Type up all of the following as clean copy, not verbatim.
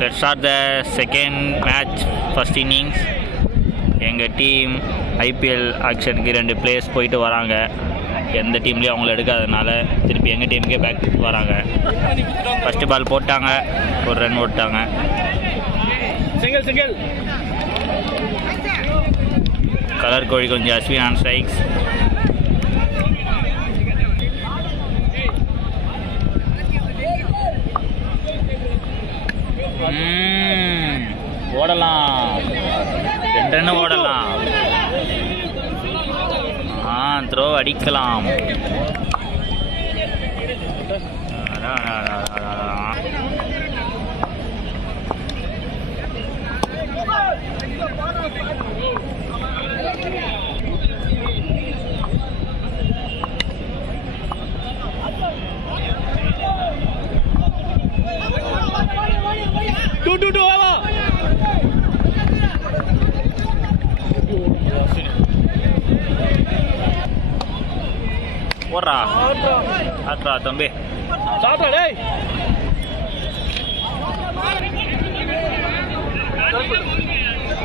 Let's start the second match, first innings. எங்கள் team IPL ஆக்ஷனுக்கு 2 players போயிட்டு வராங்க. எந்த டீம்லேயும் அவங்கள எடுக்காதனால திருப்பி எங்கள் டீமுக்கே பேக் வராங்க. ஃபஸ்ட்டு பால் போட்டாங்க, ஒரு ரன் போட்டாங்க. சிங்கிள் கலர் கோழி கொஞ்சம் அஸ்வின் ஆன் ஸ்ட்ரைக்ஸ். ஓடலாம், 2 ரன் ஓடலாம். த்ரோ அடிக்கலாம். போடுறா ஆட்ரா தம்பி,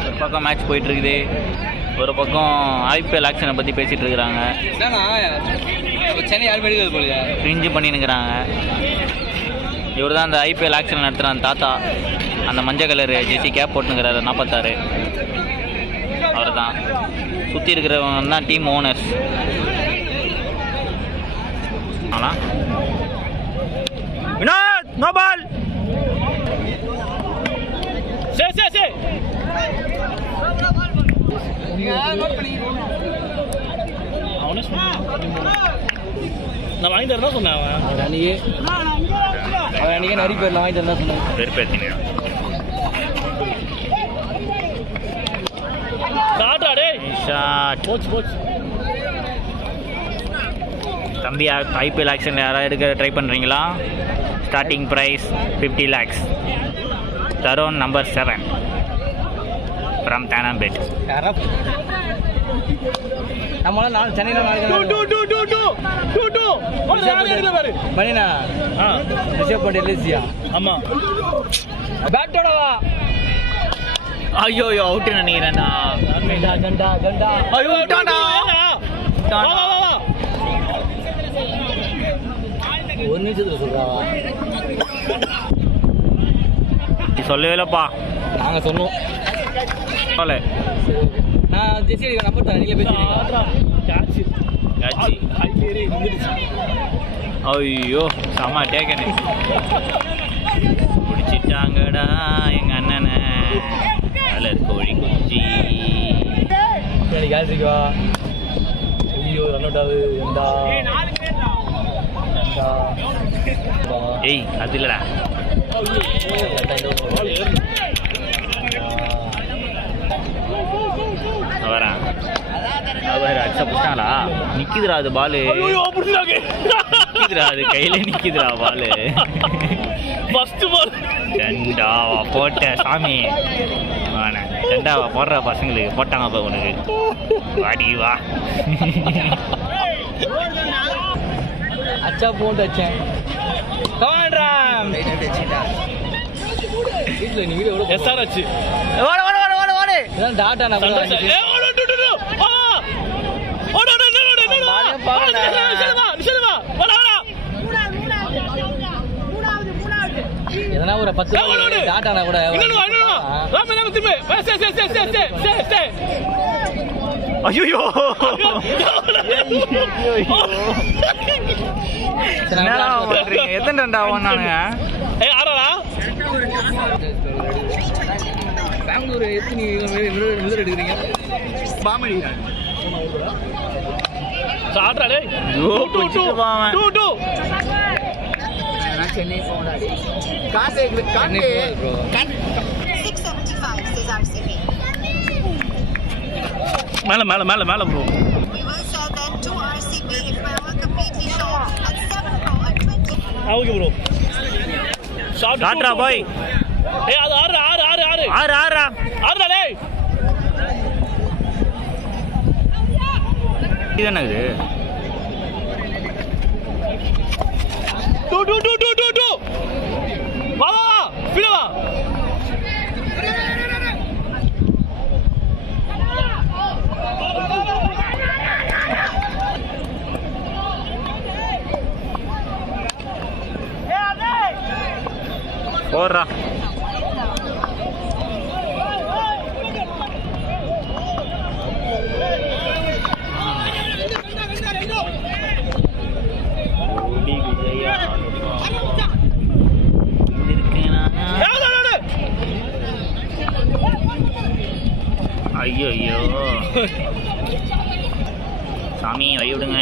ஒரு பக்கம் மேட்ச் போயிட்டு இருக்குது, ஒரு பக்கம் ஐபிஎல் ஆக்ஷனை பற்றி பேசிகிட்டு இருக்கிறாங்க. பிரிஞ்சு பண்ணினுக்கிறாங்க. இவர் தான் அந்த ஐபிஎல் ஆக்ஷன் நடத்துகிற அந்த தாத்தா, அந்த மஞ்சள் கலர் ஜெர்சி கேப் போட்டுனுக்கிறாரு, 46. அவர் தான். சுற்றி இருக்கிறவங்க தான் டீம் ஓனர்ஸ். ஆனால் வினோத் நோ பால். நான் வாங்கி தரதான் சொன்னேன். அவன் அன்றைக்கே நிறைய பேர் வாங்கி தரதான் சொன்னேன். வெறுப்பேற்றினேன். தம்பி, ஐபிஎல் ஆக்ஷன் யாராவது எடுக்க ட்ரை பண்ணுறீங்களா? Starting price 50 lakhs. தரோன் நம்பர் 7 ஃப்ரம் தேனாம்பேட். நம்மளாம் நாலு சென்னையில் ஆமாம் பேட்டோடவா. ஐயோ அவுட்டு நினைக்கிறேன்டா. ஒரு நிமிஷத்தில் சொல்கிறாவா? சொல்லவே இல்லைப்பா. நாங்கள் சொன்னோம். சொல்ல நான் ஜெசி நம்பர் தரேன், நீங்கள் பேசுகிறீங்களா? ஐயோ செம்ம டேக்கனு பிடிச்சிட்டாங்கடா எங்கள் அண்ணனை. கலர் கோழி குச்சி கேட்ரிக்கா. ஐயோ ரன்னோட்டாவு எந்தா. ஏய் அது இல்லடா. வரேன் அவர் அடிச்சா புடிச்சாங்களா? நிக்குதுரா அது பாலு, நிக்குதுரா அது கையில நிக்குதுரா பாலு. ரெண்டாவா போட்ட சாமி, ரெண்டாவா போடுற பசங்களுக்கு போட்டாங்க அப்ப உனக்கு. வாடி வா. அச்சா போட்டு வச்சேன். எஸ்ஆர்ஹெச் ஓடு ஓடு ஓடு ஓடு ஓடு. இதான் டாடா நம்பர். எதனா ஒரு 10 டாட்டானா கூட. ஐயோ எத்தனை ரெண்டா ஒன்னானுங்க? பெங்களூர் எத்தனை முதல் எடுக்கிறீங்க? பாமணி சென்னை மேல மேல மேல மேல ப்ரோ. Okay bro. ஷாட்ரா பாய். ஏய் அது 6 6 6 6 6 6 6 டேய். இது என்னது? டூ டூ டூ டூ டூ டூ. வா வா வா. பிளே வா. போடுறா. ஐயோ ஐயோ சாமி வழி விடுங்க.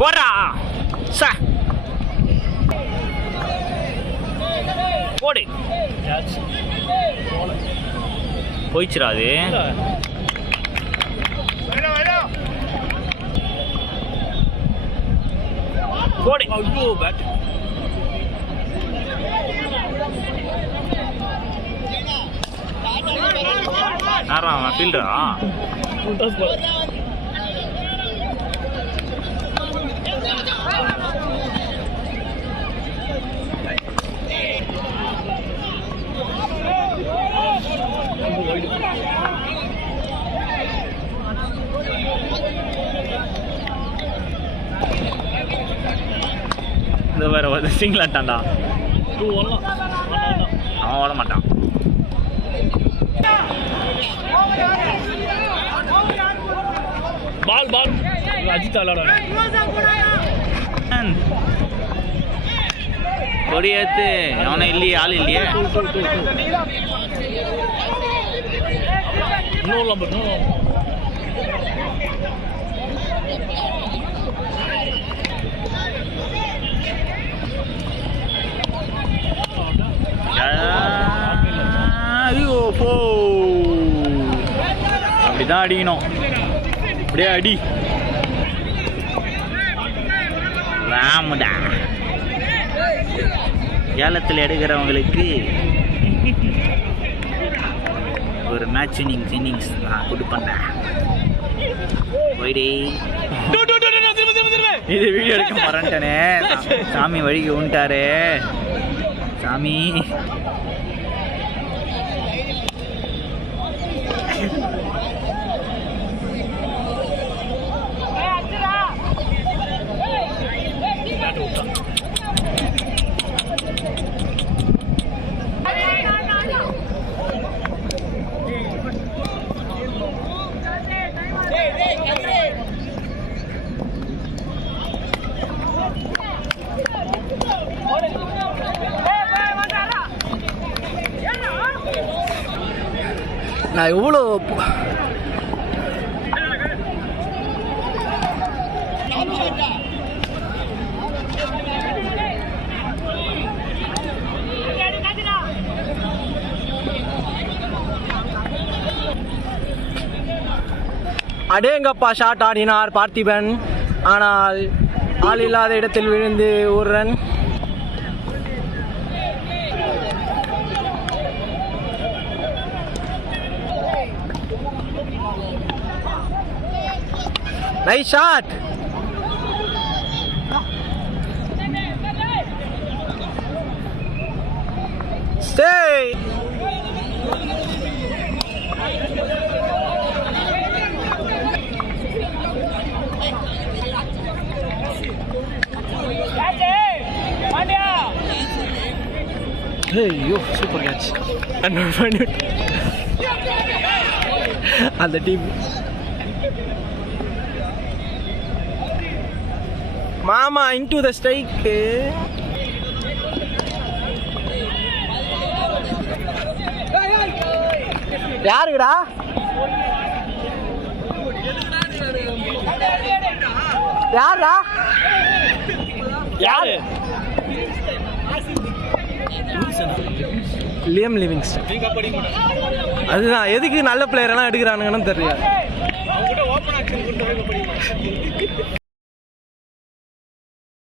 போடுறா சா போடு. போயிடுச்சுடா அது. போடு. யாரா அவன் ஃபீல்டரா? இந்த வேற வந்து சிங்கிளாட்டான்டா. அவன் ஓட மாட்டான். பால் பால் அஜித் கொடி ஏத்து. அவனை இல்லையே, ஆள் இல்லையே. ஐயோ போ. அப்படிதான் அடிக்கணும். அப்படியே அடி. ராமுடா. ஏலத்தில் எடுக்கிறவங்களுக்கு ஒரு மேட்ச் இன்னிங்ஸ் நான் கொடுப்பேன். போயிடே. இது வீடியோ எடுக்க மறந்துட்டேனே. சாமி வழிக்கு உண்டாரு. சாமி நான் எவ்வளோ அடேங்கப்பா ஷாட் ஆடினார் பார்த்திபன். ஆனால் ஆள் இல்லாத இடத்தில் விழுந்து ஒரு run. Nice shot. Stay. Hey, yo, super catch. And we'll find it. And the team. Mama into the strike. யாருடா? யாரா? யாரு? Liam Livingstone. அதுதான் எதுக்கு நல்ல பிளேயர் எல்லாம் எடுக்கிறானுங்கன்னு தெரியல.